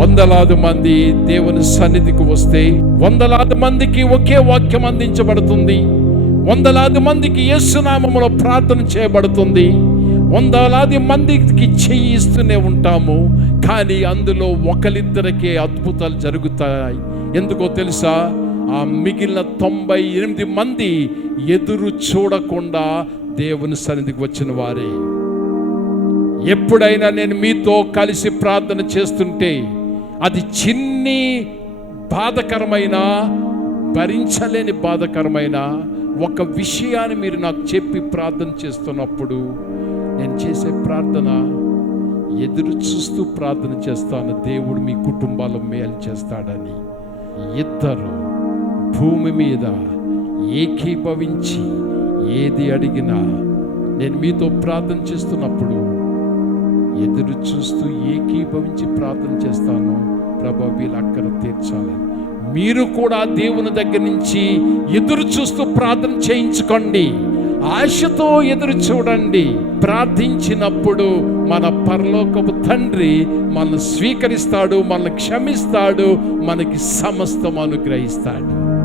వందలాది మంది దేవుని సన్నిధికి వస్తే వందలాది మందికి ఒకే వాక్యం అందించబడుతుంది. వందలాది మందికి యేసునామములో ప్రార్థన చేయబడుతుంది. వందలాది మందికి చెయ్యి ఇస్తూనే ఉంటాము. కానీ అందులో ఒకరిద్దరికే అద్భుతాలు జరుగుతాయి. ఎందుకో తెలుసా? ఆ మిగిలిన తొంభై ఎనిమిది మంది ఎదురు చూడకుండా దేవుని సన్నిధికి వచ్చిన వారే. ఎప్పుడైనా నేను మీతో కలిసి ప్రార్థన చేస్తుంటే అది చిన్ని బాధకరమైన భరించలేని బాధకరమైన ఒక విషయాన్ని మీరు నాకు చెప్పి ప్రార్థన చేస్తున్నప్పుడు నేను చేసే ప్రార్థన ఎదురు చూస్తూ ప్రార్థన చేస్తాను. దేవుడు మీ కుటుంబాల మేలు చేస్తాడని. ఇద్దరు భూమి మీద ఏకీభవించి ఏది అడిగినా నేను మీతో ప్రార్థన చేస్తున్నప్పుడు ఎదురు చూస్తూ ఏకీభవించి ప్రార్థన చేస్తాను. ప్రభా వీళ్ళ అక్కర తీర్చాలి. మీరు కూడా దేవుని దగ్గర నుంచి ఎదురు చూస్తూ ప్రార్థన చేయించుకోండి. ఆశతో ఎదురు చూడండి. ప్రార్థించినప్పుడు మన పరలోకపు తండ్రి మనల్ని స్వీకరిస్తాడు మనల్ని క్షమిస్తాడు మనకి సమస్తం అనుగ్రహిస్తాడు.